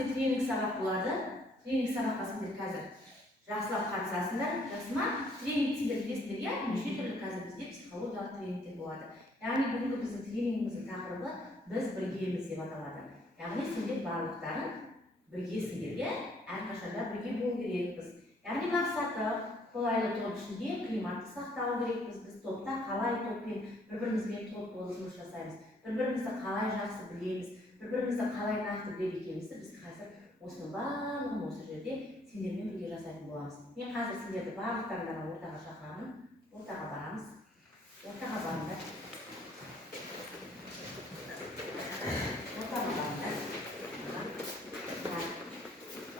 сендер тренинг сабақ болады. Тренинг сабаққа сендер қазір жақсылап қатысасыңдар. Жасыма тренинг сендер білесіңдер, иә? Неше түрлі қазір бізде психологиялық тренингтер болады. Яғни бүгінгі біздің тренингіміздің тақырыбы біз біргеміз деп аталады. Яғни сендер барлықтарың біргесіңдер, иә? Әрқашанда бірге болу керекпіз. Яғни мақсаты қолайлы топ ішінде климатты сақтау керекпіз. Біз топта қалай топпен бір-бірімізбен топ болып жұмыс жасаймыз, бір-бірімізді қалай жақсы білеміз, бір-бірімізді қалай нақты біледі екенімізді біз қазір осының барлығын осы жерде сендермен бірге жасайтын боламыз. Мен қазір сендерді барлықтарыңды ортаға шақырамын. Ортаға барамыз. Ортаға барыңдар. Ортаға барыңдар.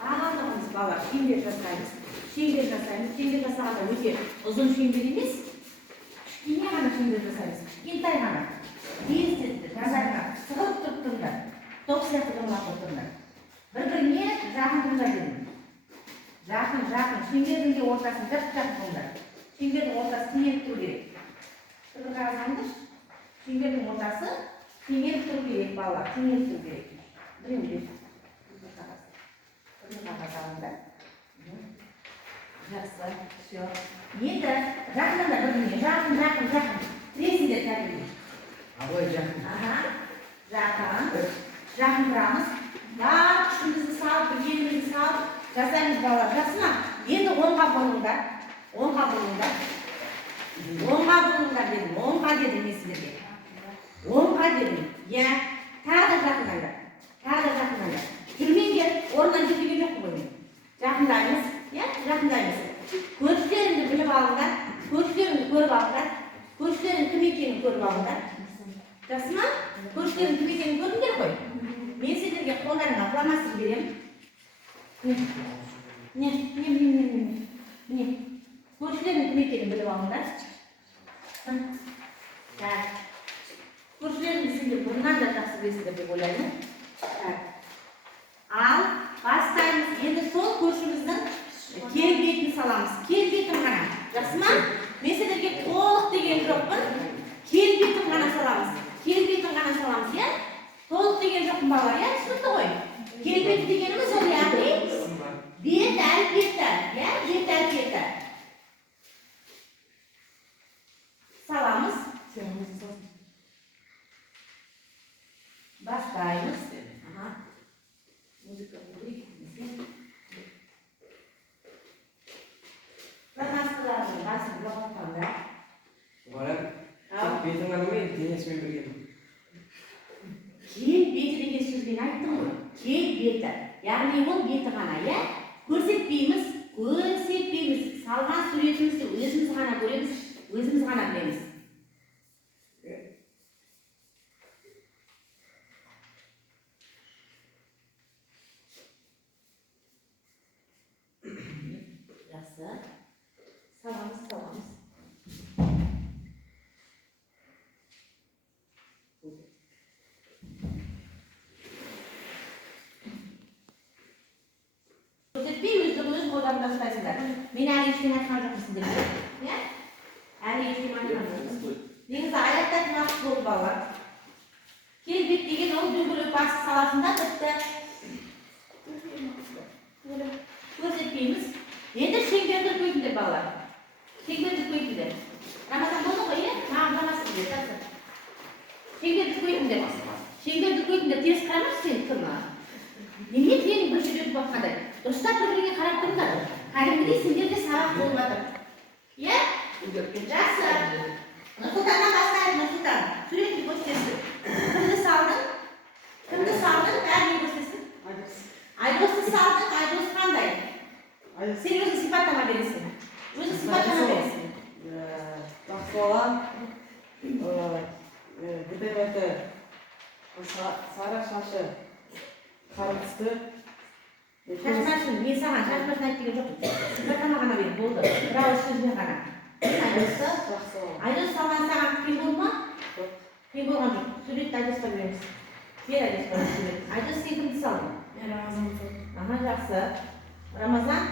Барлығымыз балалар шеңбер жасаймыз. Шеңбер жасаймыз. Шеңбер жасағанда өте ұзын шеңбер емес. Кішкене ғана шеңбер жасаймыз. Кішкентай ғана. Тез-тез жазайға сығылып тұрыңдар. Топ сияқты тұрмақ тұрыңдар. Бір-біріне жақын тұрыңдар дедім. Жақын. Шеңбердің де ортасын жақын тұрыңдар. Шеңбердің ортасы теңеліп тұру керек. Бір қарасаңдар. Шеңбердің ортасы теңеліп тұру керек, балалар. Теңеліп тұру керек. Біреу қағаздарыңдар. Жақсы, все. Енді жақындар біріне. Жақын. Тіресіңдер кәдімгі. Абылай жақын. Жақын тұрамыз. Бар күшімізді салып, біргемізді салып жасаймыз балалар. Жақсы ма? Енді оңға бұрыңдар. Оңға дедім. Оңға дедім мен сіздерге. Оңға дедім. Иә. Тағы да жақындаңдар. Жүрмеңдер. Орнынан жүрмеген жоқпын ғой мен. Жақындаймыз. Иә? Жақындаймыз. Көршілеріңді біліп алыңдар. Көршілеріңді көріп алыңдар. Көршілерің кім екенін көріп алыңдар. Жақсы ма? Көршілерің кім екенін көріңдер ғой. Мен сендерге қолдарыңа фломастер беремін. Не. Көршілерің кім екенін біліп алыңдар. Көршілеріңді сендер бұрыннан да жақсы білесіңдер деп ойлаймын. Ал бастаймыз. Енді сол көршіміздің келбетін саламыз. Келбетін ғана. Жақсы ма? Мен сендерге толық деген жоқпын. Келбетін ғана саламыз. Иә? Толық деген жоқпын балалар, иә? Түсінікті ғой? Келбеті дегеніміз ол яғни бет әлпеті. Иә? Бет әлпеті. Саламыз. Бастаймыз. Музыка будет. Фломастерlarning басын жоғалтқанда. Олар бетін ғана ма, денесімен бірге ме? Келбеті деген сөзбен айттым ғой. Келбеті. Яғни ол беті ғана, иә? Көрсетпейміз. Салған суретімізді өзіміз ғана көреміз, өзіміз ғана білеміз. Жақсы. Саламыз. Көрсетпей өздігіңіз қолдарында ұстайсыңдар. Мен әлі ештеңе айтқан жоқпын сіздерге. Иә? Әлі ештеңе айтқан жоқпын. Негізі аяқтайтын уақыт болды балалар. Келбет деген ол дөңгелек басы саласында тіпті көрсетпейміз. Енді шеңберді көйтіндер балалар. Рамазан болды ғой, иә? Маған рамасыңдер, жақсы. Шеңберді көйтіндер. Теріс қарамас сен кімі? Неме тренинг бір жүреді баққандай. Дұрыстап бір-бірге қарап тұрыңдар. Кәдімгідей сендерде сабақ болып жатыр. Иә? Жақсы. Нұрсұлтаннан бастайық, Нұрсұлтан. Суретті көрсетесің. Кімді салдың? Бәріне көрсетесің. Айдосты салдың, Айдос қандай? Сен өзің сипаттама бересің. Жақсы бала. Бітірметі. Сары шашы. Қарғысты. Шашмашын, мен саған шашмашын айтып келген жоқпын. Сипаттама ғана беріп болды. Бірауыз сөзбен ғана. Айдосты. Айдос салған саған қиын болды ма? Қиын болған жоқ. Суретті Айдосқа береміз. Бер Айдосқа сурет. Айдос сен кімді салдың? Мен Рамазан салдым. Жақсы. Рамазан?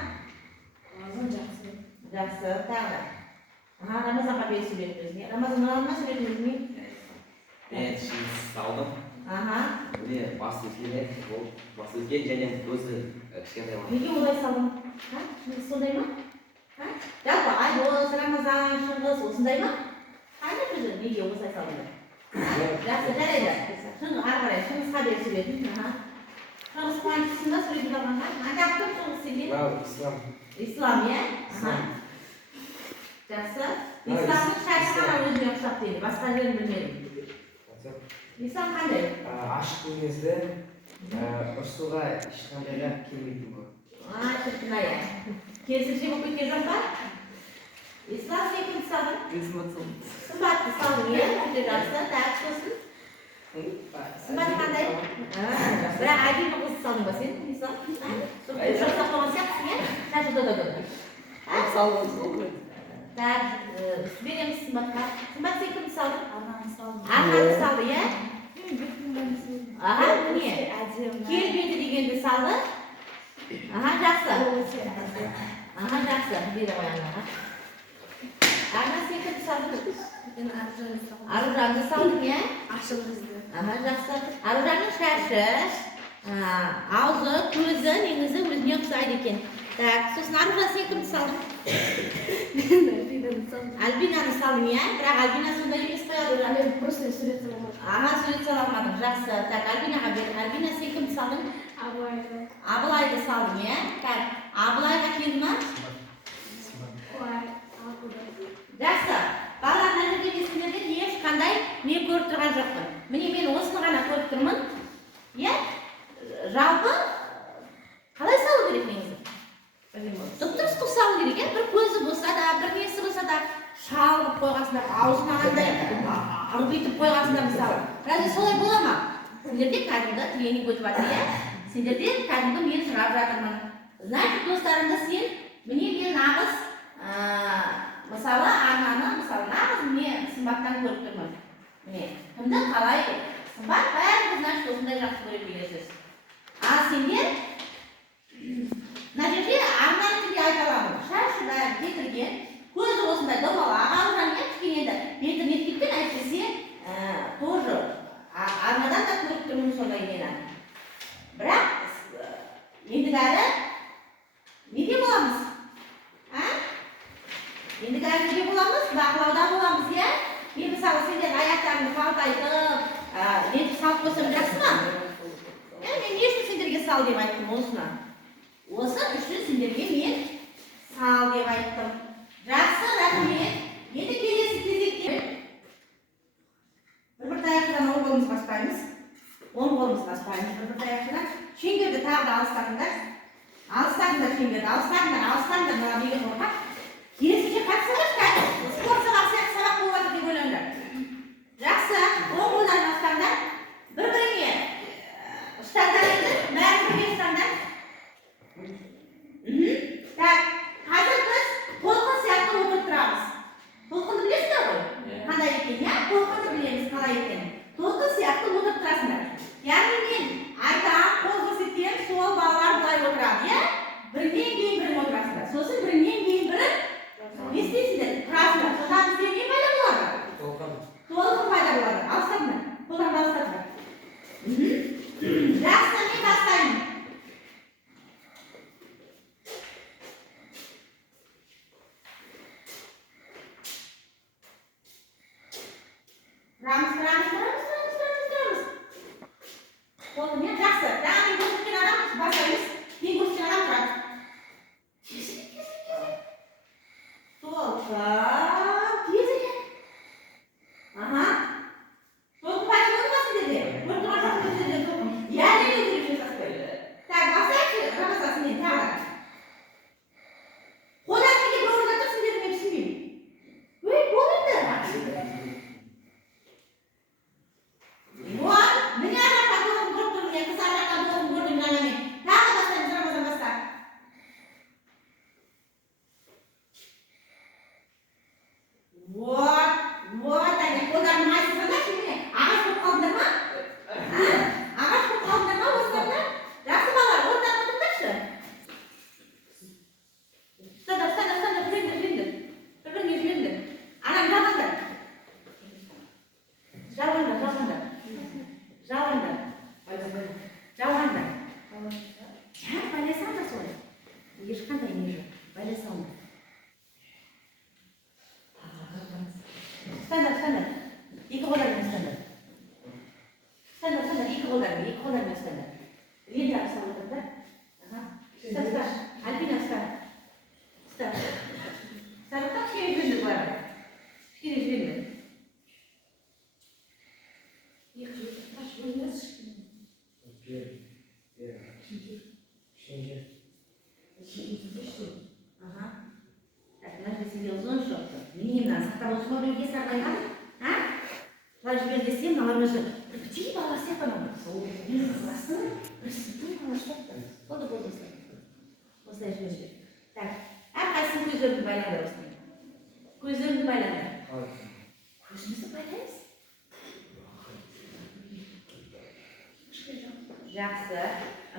Жақсы. Жақсы. Тағы да. Рамазанға бер сурет өзіне. Рамазан алма сурет өзіне. Мен салдым. Аха. Міне басы үлкен ол басы үлкен және көзі кішкентай бар. Неге олай салдың? Ха? Сондай ма? Ха? Жалпы айдос, рамазан, шыңғыс осындай ма? Қандай көзі? Неге осылай салдыңдар? Жақсы, жарайды. Ары қарай шыңғысқа бер суретін. Шыңғыс қуанышысында суретін алғанға. Қандай кім шыңғыс сенде? Мынау ислам. Ислам, иә? Жақсы. Исламның шаршы ғана өзіне ұқсап дейді. Басқа жерін білмедім. Ислам қандай? Ашық мінезді, ұрсуға ешқандай да келмейтін көп. Шіркін ай. Керісінше болып кеткен жоқ па? Ислам сен кімді салдың? Сымбатты салдың, иә? Өте жақсы. Так, сосын? Сымбат қандай? Бірақ әдемі қызды салдың ба сен, Ислам? Жасап қойған сияқтысың, иә? Шашы дода. Так, береміз Сымбатқа. Сымбат сен кімді салдың? Арнаны салдым. Арнаны салды, иә? Аха, міне. Әдемі. Келбеті дегенді салды. Аха, жақсы. Аха, жақсы. Бері қоянға. Арна сен кімді салдың? Мен аржаны салдым. Аружанды салдың, иә? Ашық қызды. Аха, жақсы. Аружанның шашы, аузы, көзі, негізі өзіне ұқсайды екен. Так, сосын Аружан сен кімді салдың? Альбинаны салдың, иә? Бірақ Альбина сондай емес қой, Аружан. Мен просто сурет саламадым. Аха, сурет сала алмадың, жақсы. Так, Альбинаға бер. Альбина сен кімді салдың? Абылайды. Абылайды салдың, иә? Так, Абылайға келді ма? Ой, абылды. Жақсы. Балалар мына жерде есімдерде ешқандай не көріп тұрған жоқпын. Міне мен осыны ғана көріп тұрмын. Иә? Жалпы қалай салу керек негізі? Дұрыс қылып салу керек, иә? Бір көзі болса да, бір несі болса да, шалып қойғансыңдар, аузын ағандай ырбитып қойғансыңдар мысалы. Разве солай бола ма? Сендерде кәдімгі тренинг өтіп жатыр, иә? Сендерде кәдімгі мен сұрап жатырмын. Значит, достарымды сен, міне мен нағыз мысалы Арнаны, мысалы нағыз мен Сымбаттан көріп тұрмын. Міне, кімді қалай Сымбат бәріміз, значит, осындай жақсы көріп келесіз. Ал сендер мына жерде Арнаны түрде айта аламын. Шашы бәрі кетірген, көзі осындай домалақ, Аружан кішкене енді беті неткен әйтпесе тоже Арнадан да көріп тұрмын сондай нені. Бірақ ендігәрі неде боламыз? Ендігәрі неде боламыз? Бақылауда боламыз, иә? Мен мысалы сендер аяқтарыңды қалтайтып, нетіп салып қойсам жақсы ма? Мен не үшін сендерге сал деп айттым осыны? Осы үшін сендерге мен сал деп айттым. Жақсы, рахмет. Енді келесі кезекте бір таяқшадан оң қолымызға ұстаймыз. Оң қолымызға ұстаймыз бір таяқшадан. Шеңберді тағы да алыстаңдар. Алыстаңдар шеңберді, алыстаңдар, мына деген қорқақ. Керісінше қатысыңыз кәдімгі спорт сабақ сияқты сабақ болып жатыр деп ойлаңдар. Жақсы, оң қолдарын ұстаңдар. Бір-біріңе ұстаңдар енді, бәрі бірге ұстаңдар. Так, қазір біз толқын сияқты отырып тұрамыз. Толқынды білесіздер ғой? Қандай екен, иә? Толқынды білеміз қалай екен. Толқын сияқты отырып тұрасыңдар. Яғни мен айтам, қол көрсетем, сол балалар былай отырады, иә? Бірінен кейін бірін отырасыңдар. Сосын бірінен кейін бірін не істейсіңдер? Тұрасыңдар. Сонда бізде не пайда болады? Толқын пайда болады. Алыстаңдар. Қолдарды алыстаңдар. Жақсы. өзі бітей бала сияқты анау бір класстың бір сыныптың баласы сияқты. Болды осылай жүріп жүр. Так, әрқайсының көздеріңді байлаңдар осылай. Көздеріңді байлаңдар. Көзімізді байлаймыз. Жақсы.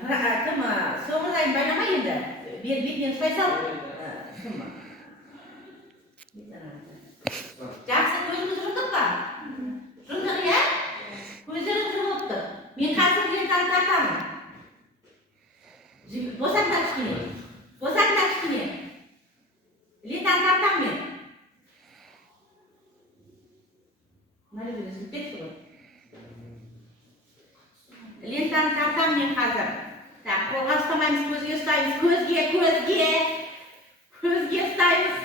Кім соңғы сайын байлама енді. Бетінен ұстай сал. Кім? Жақсы, көзіңізді жұмдық па? Жұмдық, иә? Көздеріңіз жұмылыпты. Мен қазір лентаны тартамын. Босаңдар кішкене. Босаңдар кішкене. Лентаны тартамын мен. Мына жерде үзіліп кетті ғой. Лентаны тартамын мен қазір. Так, қолға ұстамаймыз, көзге ұстаймыз. Көзге ұстаймыз.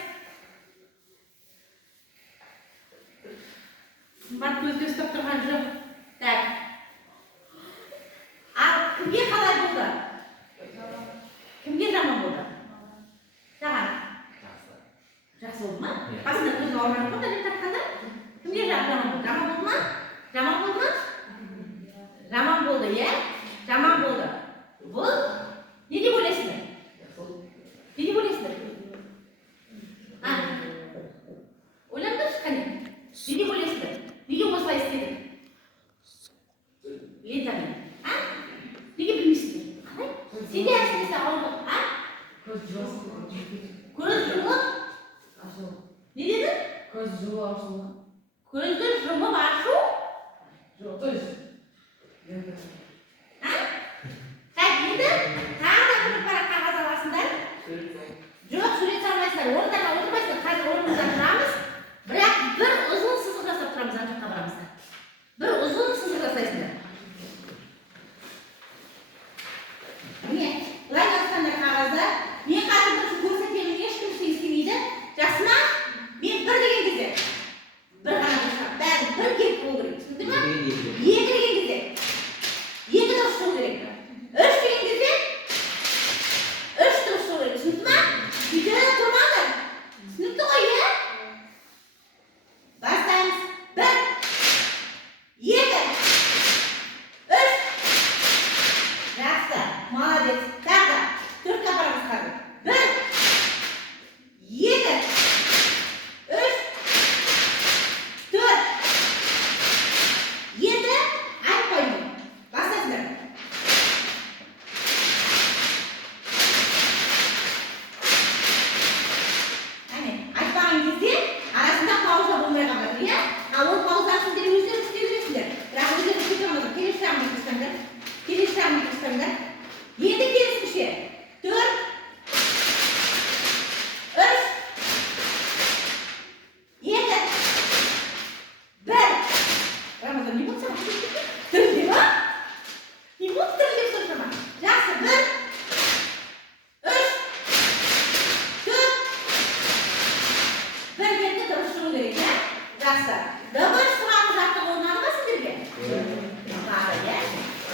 Сымбат көзге ұстап тұрған жоқ. Так. Ал кімге қалай болды? Кімге жаман болды? Саған? Жақсы болды ма? Басында көзің ауырған жоқ па, лент тартқанда? Кімге жаман болды? Жаман болды ма? Жаман болды ма? Жаман болды, иә? Жаман болды. Бұл не деп ойлайсыңдар? Не деп ойлайсыңдар? Ойлаңдаршы қане? Не деп ойлайсыңдар? Неге осылай істедің? Лентамен. Неге білмейсіңдер? Қалай? Сен де әсіресе ауырдың, Көз жұмып? Не дедің? Көз жұмып ашу. Көзді жұмып ашу? Жоқ, то есть. Так, енді тағы да күліп бара қағаз аласыңдар. Жоқ, сурет салмайсыңдар. Орындарға отырмайсыңдар. Қазір орнымызда тұрамыз. Бірақ бір ұзын сызық жасап тұрамыз, ана жаққа барамыздар. Бір ұзын сызық жасайсыңдар. Міне, былай жазсаңдар қағазда. Мен қазір бір көрсетемін, ешкім ештеңе істемейді. Жақсы ма? Мен бір деген кезде. Бір ғана дұрыстап, бәрі бір келіп болу керек. Түсінді ма? Екі деген кезде. Екі дұрыс шығу керек. Үш деген кезде. Үш дұрыс шығу керек. Түсінді ма? Үйде тұрмаңдар. Түсінікті ғой, иә? Бастаймыз. Бір. Екі. Үш. Жақсы. Молодец. Тағы да. Төртке апарамыз қазір. Бір. Екі. Үш. Төрт. Енді айтпаймын. Бастайсыңдар. Айтпаған кезде арасында пауза болмай қалады, иә? Ал ол паузаны сіздер өздеріңіз істеп жүресіңдер. Бірақ өздеріңіз істеп тұрмаңыздар. Келесі жағын тұрсаңдар. Келесі жағын тұрсаңдар. Енді керісінше. 4. 3. 2. 1. Рамазан, не болды саған? Түрде ма? Не болды түрде сұршама? Жақсы, 1. 3. 4. Бір кетті дұрыс шығу керек, иә? Жақсы. Дыбыс сұрағы жаттық орнады ма сіздерге? Орнады, иә?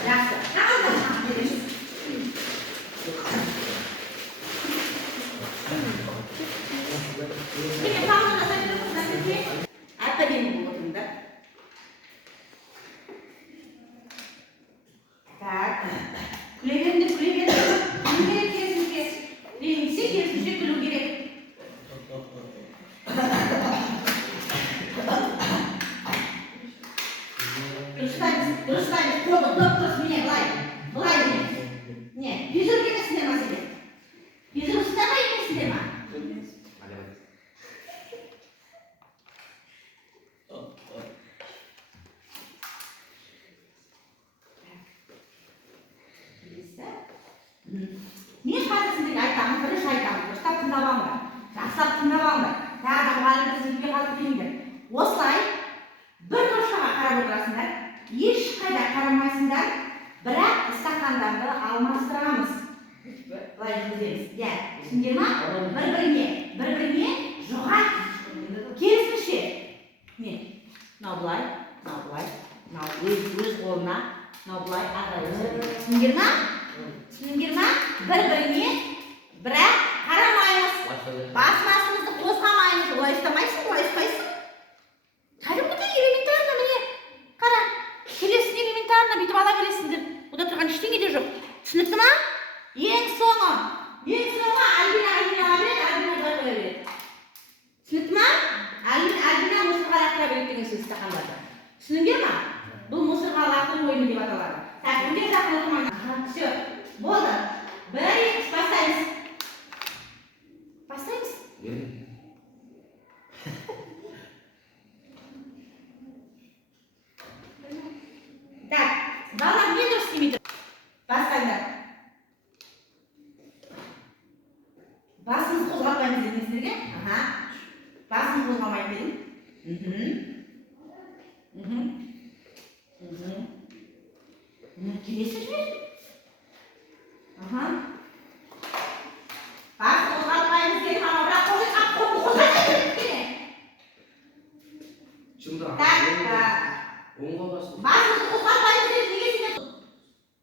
Жақсы. Қағаздар саған бересіз. Кішкене пауза жасай тұрыңыздар сізге. Әп-әдемі болып отырыңдар. Так. Күле беріңдер, күле беріңдер. Күлу керек керісінше. Ренжісе керісінше күлу керек. Дұрыстаймыз, қолы дұрыс, міне, былай міне. Не, визор кетесіңдер ма сіздер? Визор ұстама емесіңдер ма? Мен қазір сіздерге айтамын, бірінші айтамын, дұрыстап тыңдап алыңдар. Жақсылап тыңдап алыңдар. Тағы да мұғалімді сізге қалып келіңдер. Осылай бір дұрысшаға қарап отырасыңдар. Ешқайда қарамайсыңдар, бірақ стақандарды алмастырамыз. Былай жүргіземіз. Иә, түсіндер ма? Бір-біріне жоғай. Керісінше. Не? Мынау былай, мынау өз қолына, мынау былай ағайын. Түсіндер ма? Бір-біріне, бірақ қарамаймыз. Басымызды қозғамаймыз. Олай ұстамайсың, олай ұстайсың. Кәдімгідей элементарно, міне. Қара. Ең соңы Альбинаға береді, Альбина былай қоя береді. Түсінікті ма? Альбина мусорға лақтыра береді деген сөз стақандарды. Түсініңдер ма? Бұл мусорға лақтыру ойыны деп аталады. Так, кімге жақын отырмайды? Все, болды. 1, 2, бастаймыз. Бастаймыз. Так, балалар не дұрыс істемейді? Бастаңдар. Басымыз қозғалмаймыз дедіңіздерге? Басымыз қозғалмайды дедім. Келесі жібер. Басымыз қозғалмаймыз дедім, ана бірақ қозғалмайды дедім. Басымыз қозғалмаймыз дедім, неге сендер?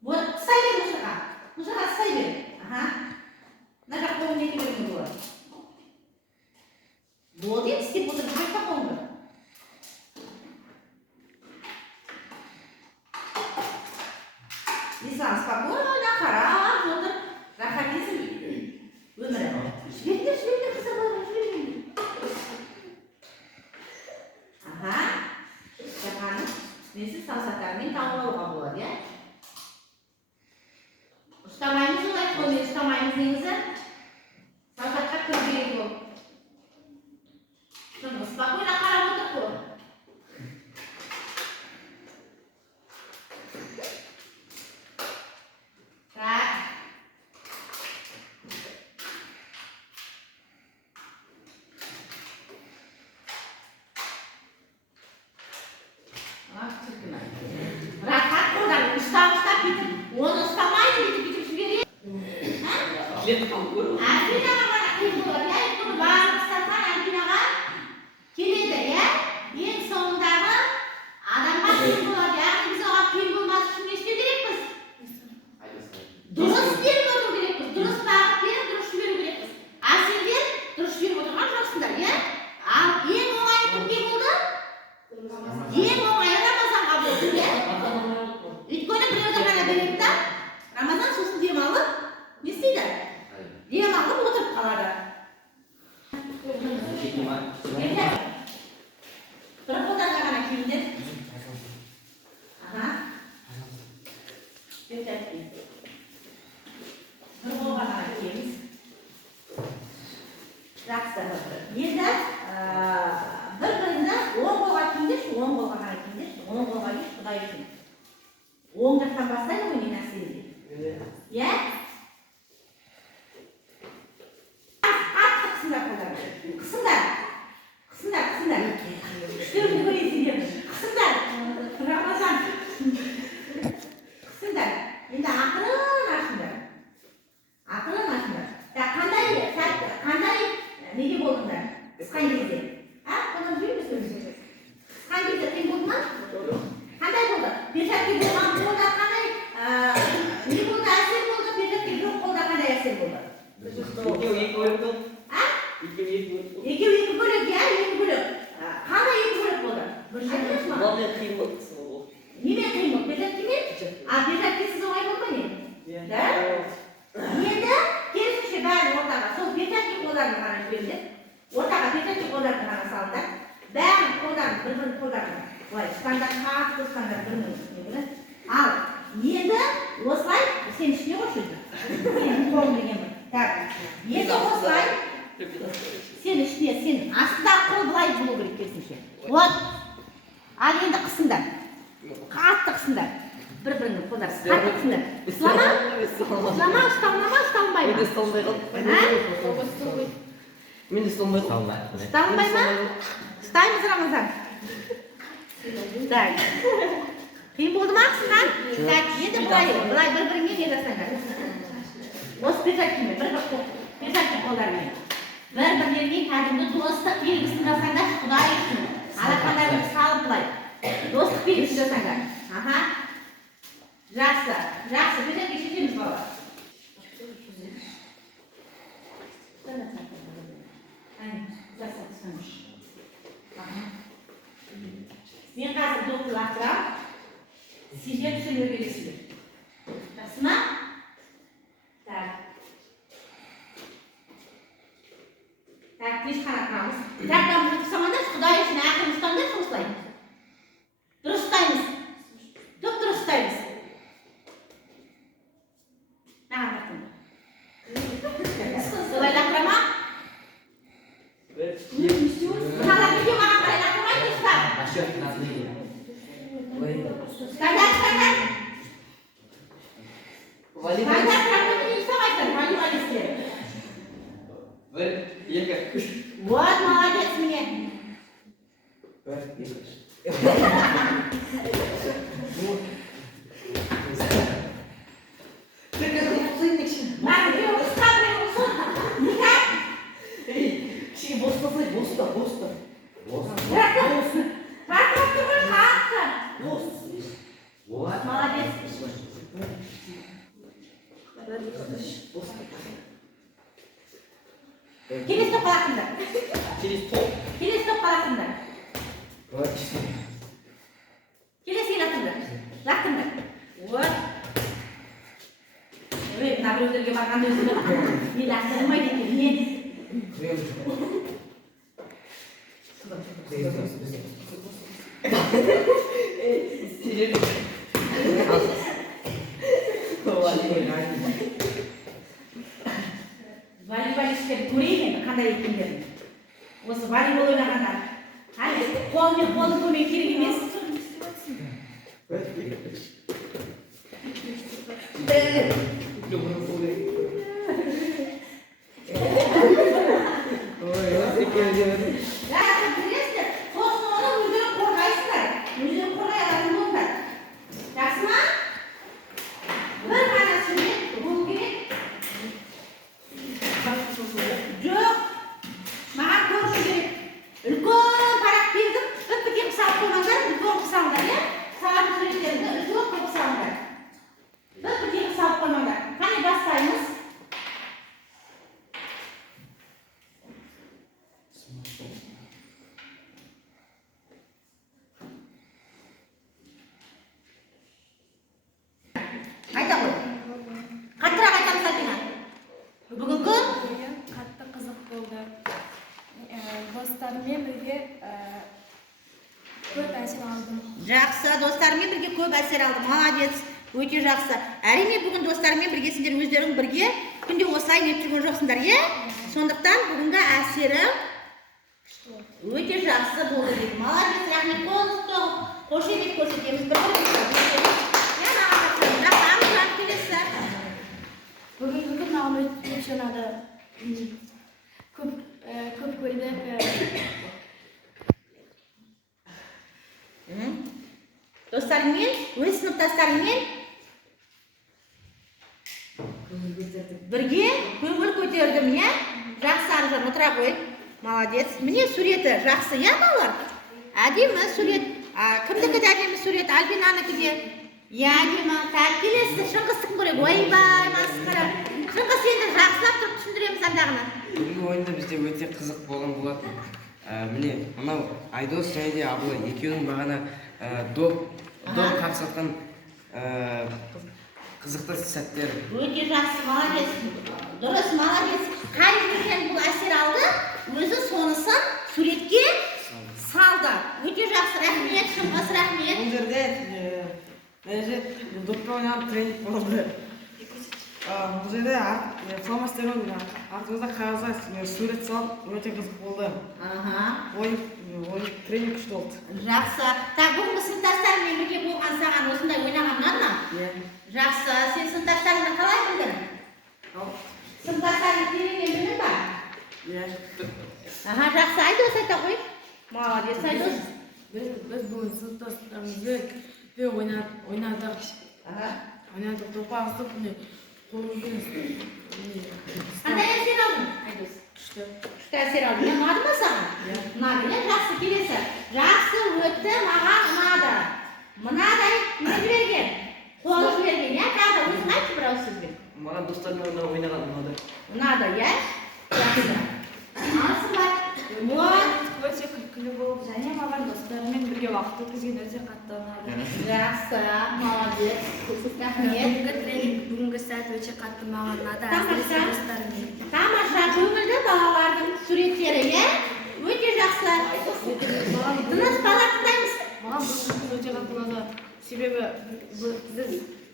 Вот, тыстай бер мұшыға. Мұшыға тыстай бер. Мына жақ қолын неге берген болады. Болды, істеп отырып жүректі қолыңды. Ислам, спокойно, қарап отыр. Рахатизм өмірі. Жіберіңдер, қыздар болған, жіберіңдер. Жақаның үстінесі саусақтарымен тауып алуға болады, иә? Ұстамаймыз олай, қолмен ұстамаймыз деңізі. Саусаққа көргейді бол. Спокойно қарап отыр қол. Так. Рахат қолдар, ұстап бүйтіп, оны ұстамайды бүйтіп жібереді. Альбинаға ғана қиын болады, иә? Бұны барлық ұстатқан Альбинаға келеді, иә? Ең соңындағы адамға қиын болады, яғни біз оған қиын болмас үшін не істеу керекпіз? Дұрыс беріп отыру керекпіз, дұрыс бағыт беріп, дұрыс жіберу керекпіз. Сендер дұрыс жіберіп отырған жоқсыңдар, иә? Ал ең оңайы кімге болды? Ең оңайы Рамазанға болды, иә? Өйткені біреуді ғана береді да, Рамазан сосын демалып, не істейді? Демалып отырып қалады. Бір қолдарда ғана киіңдер. Бір қолға ғана киеміз. Жақсы. Енді бір-біріңді оң қолға киіңдерші, оң қолға ғана киіңдерші. Оң қолға киіңдерші, Құдай үшін. Оң жақтан бастайды ғой не нәрседе. Иә? Қатты қысыңдар қолдарды. Қысыңдар. Үстеріңді көресіңдер. Қысыңдар. Рамазан. Қысыңдар. Енді ақырын ашыңдар. Қандай неге болдыңдар? Қысқан кезде. Қолдан жүрміз өзіңіз. Қысқан кезде қиын болды ма? Қандай болды? Першатке болған қолда қандай не болды? Әсер болды? Першатке жоқ қолда қандай әсер болды? Екеу екі бөлек, иә? Екі бөлек. Қандай екі бөлек болды? Айтыңыз ма? Немен қиын болды? Першатке ме? Першаткесіз оңай болды ма не? Да? Енді керісінше бәрін ортаға, сол першатке қолдарын ғана жіберіңдер. Ортаға першатке қолдарын ғана салыңдар. Бәрін қолдарын, бір-бірін қолдарын. Олай, ұстаңдар, қатты ұстаңдар, бір-бірін үстіне. Ал, енді осылай, сен ішіне қойшы өзі. Сен қолың деген бір. Так, енді осылай, сен ішіне, сен астыдағы қол былай болу керек керісінше. Вот. Ал енді қысыңдар. Қатты қысыңдар. Bir-birinin қолдары қатты қысыңдар. Ұстама, ұсталмай ма? Мен де ұсталмай қалмайды. Ұсталмай ма? Ұстаймыз Рамазан. Так. Қиын болды ма қысыңдар? Так, енді былай бір-біріңе не жасаңдар. Осы перчаткемен, перчатке қолдарымен. Bir-бірлеріне кәдімгі достық белгісін жасаңдар, Құдай үшін. Алақандарыңды салып былай. Достық белгісін жасаңдар. Жақсы, перчатке шешеміз бала. Мен қазір допты лақтырам, сіздер түсінуге келесіздер. Жақсы ма? Так, Так, тыныш қана тұрамыз. Тряпкамызды тастамаңдаршы, Құдай үшін ақырын ұстаңдаршы осылай. Дұрыс ұстаймыз. Дұрыс ұстаймыз. Маған бақтыңдар. Солай лақтырама. Мыналар неге маған қарай лақтырмайсыздар? Стандарт. Стандарт трактамын ұстамайсыздар. Валисіздер. Bir, iki, üç. Вот, молодец мне. Bir, iki, üç. Lan diyor, ıslanmıyorsun. Nikah. Bosta. Bırak olsun. Kalktı. Вот. Молодец. Келесі топ қаласыңдар. Через пол. Келесі топ қаласыңдар. Вот. Келесі лақтыңдар. Вот. Мына біреулерге барғанда өзі мен лақтырмайды екен. Не? Волейболисттерді көрейін енді қандай екендерін. Осы волейбол ойнағандар. Қолмен көмек керек емес. Білесіздер, сосын оны өздерің қорғайсыздар. Өздерің қорғай алатын болыңдар. Жақсы ма? Бір ғана сурет болу керек. Жоқ, маған көрсін керек. Үлкен парақ бердім, бүк-бүк салып қойғандар, үлкен қысаңдар, иә? Сағатын суреттерді үлкен қысаңдар. Бүк-бүк салып қойғандар. Қане бастаймыз? Айта ғой. Қаттырақ айтамыз Сабина. Бүгінгі Қатты қызық болды. Достарыммен бірге көп әсер алдым. жақсы, достарымен бірге көп әсер алдым. Молодец, өте жақсы. Әрине бүгін достарымен біргесіңдер, өздерің бірге күнде осылай не жүрген жоқсыңдар, е? Сондықтан бүгінгі әсері өте жақсы болды дейді. Молодец, рахмет. Қошемет көрсетеміз. Бүгінгі күн маған өте ұнады. Көп көрдік. Достарыңмен, өз сыныптастарыңмен бірге көңіл көтердім, иә? Жақсы аржан, отыра қой. Молодец. Міне суреті жақсы, иә балалар? Әдемі сурет. Кімдікі де әдемі сурет? Альбинанікі де. Иә, әдемі. Так, келесі Шыңғыстың көрек. Ойбай, масқара. Шыңғыс енді жақсылап тұрып түсіндіреміз андағыны. Бүгінгі ойында бізде өте қызық болған болатын. Міне, мынау Айдос және де Абылай екеуінің бағана доп қатысқан қызықты сәттері. Өте жақсы, молодец. Дұрыс, молодец. Қай жерден бұл әсер алды, өзі сонысын суретке салды. Өте жақсы, рахмет, Шыңғыс, рахмет. Бұл жерде доппен ойнаған тренинг болды. Бұл жерде фломастермен артымызда қағазға сурет салып өте қызық болды. Тренинг күшті болды. Жақсы. Так, бүгінгі сыныптастарыңмен бірге болған саған осындай ойнаған ұнады ма? Жақсы. Сен сыныптастарыңды қалай білдің? Сыныптастарыңды тереңнен білдің ба? Жақсы. Айдос айта қой. Молодец, Айдос. Biz bugün sınıftaslarımızı oynadık. Topu asıp kolumuz Қандай әсер алдың, Айдос? düştü. Күшті әсер алдың. Ұнады ма саған? Ұнады, иә? Жақсы, келесі. Жақсы өтті, маған ұнады. Мынадай не жіберген? Қол жіберген, иә? Тағы да өзің айтшы бір ауыз сөзбен. Маған достарыммен ойнаған ұнады. Ұнады, иә? Жақсы. Алсын бар. Вот. Өте күлкілі болып, және маған достарыммен бірге уақыт өткізген өте қатты ұнады. Жақсы, молодец. Рахмет. Бүгінгі сәт өте қатты маған ұнады. Тамаша. Әсіресе достарыммен. Тамаша, көңілді балалардың суреттері, маған бұл өте қатты ұнады. Себебі біз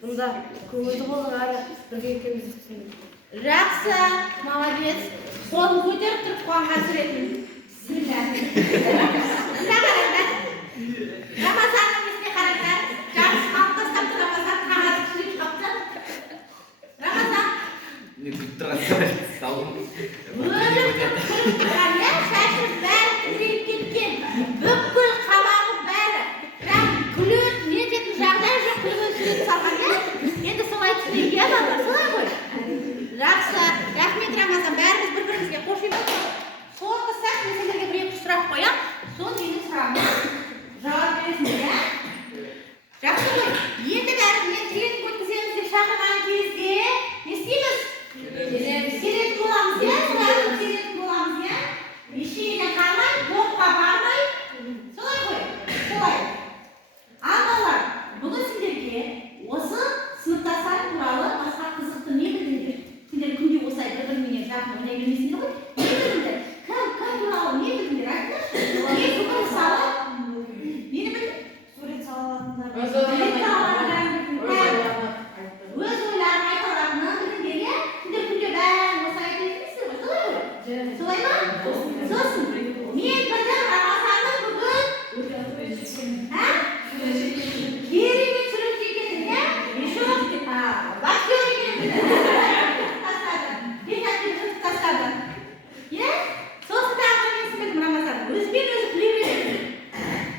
бұнда көңілді болдық әрі бірге екенімізді түсіндік. Жақсы, молодец. Қолын көтеріп тұрып қойған қасіретін. Мына қараңдар. Рамазанның есіне қараңдар. Жақсы қалып тастап тұр, Рамазан қағазы кішірейіп қапты. Рамазан. күтіп тұрған салдым. Өліп тұрып тұрған, иә, шашы бәрі тізіліп кеткен. Бүкіл қабағы бәрі. Бірақ күлетін, не ететін жағдай жоқ, күлген сурет салған, иә? Енді солай түсінейік, иә, балалар, солай ғой. Жақсы, рахмет Рамазан, бәріміз бір-бірімізге қош ебіз. Соңғы сәт мен сендерге бір-екі сұрақ қоям, соны менің сұрағыма жауап бересіңдер, иә? Жақсы ғой, енді бәріміз тренинг өткіземіз деп шақырған кезде не істейміз? Келетін боламыз, иә? Сұрағын келетін боламыз, иә? Ештеңеден қалмай, допқа бармай, солай ғой, солай. Ал балалар, бүгін сендерге осы сыныптастарың туралы басқа қызықты не білдіңдер? Сендер күнде осылай бір-бірімен жақын ойнай бермейсіңдер ғой? Не білдіңдер? Кім туралы не білдіңдер? Айтыңдаршы. Мен бүгін мысалы нені білдім? Сурет салаларында. Өз ойларын айта алатынын білдіңдер, иә? Сендер күнде бәрін осы айта бермейсіңдер ғой? Солай ғой? Солай ма? Сосын мен білдім Рамазанның бүгін керемет суретші екенін, иә? Еще актер екенін тастады. Иә? Сосын тағы мен сіздердің Рамазан. Өзімен өзі күле береді.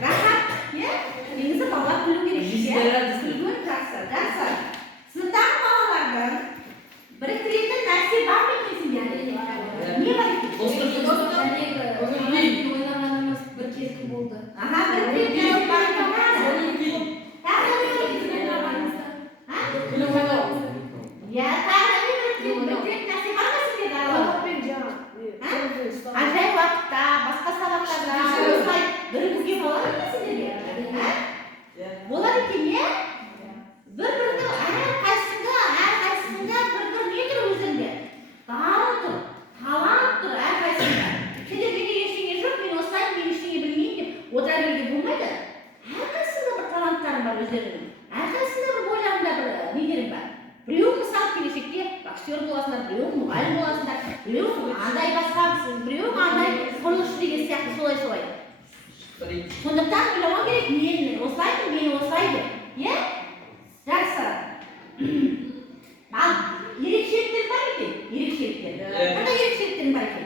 Рахат, иә? Негізі балалар күлу керек. Күлген жақсы, жақсы. Сыныптағы балалардың біріктіретін нәрсе бар ма екен сендерде? Не бар екен? Ойнағанымыз бір кезгі болды. Біріктіретін нәрсе бар екен. Тағы иә, тағы біріктіретін нәрсе бар ма сендерде? Қаншай уақытта, басқа сабақтарда, осылай бірігуге болады ма сендерге? Болады екен, иә? Бір-бірді әрқайсысында бір-бір не тұр өзіңде? Дарын тұр, талант тұр әрқайсысында. Сендер менде ештеңе жоқ, мен осылай, мен ештеңе білмеймін деп отыра беруге болмайды. Әрқайсысында бір таланттарың бар өздерінің. Әрқайсысында бір бойларында бір нелерің бар. Біреуің мысалы келешекте боксер боласыңдар, біреуің мұғалім боласыңдар, біреуің андай басқамсың, біреуің андай құрылысшы деген сияқты солай-солай. Сондықтан ойлауға керек, мен осылаймын, мен осылай деп. Иә? Жақсы. Ал ерекшеліктер бар екен? Ерекшеліктер. Қандай ерекшеліктерің бар екен?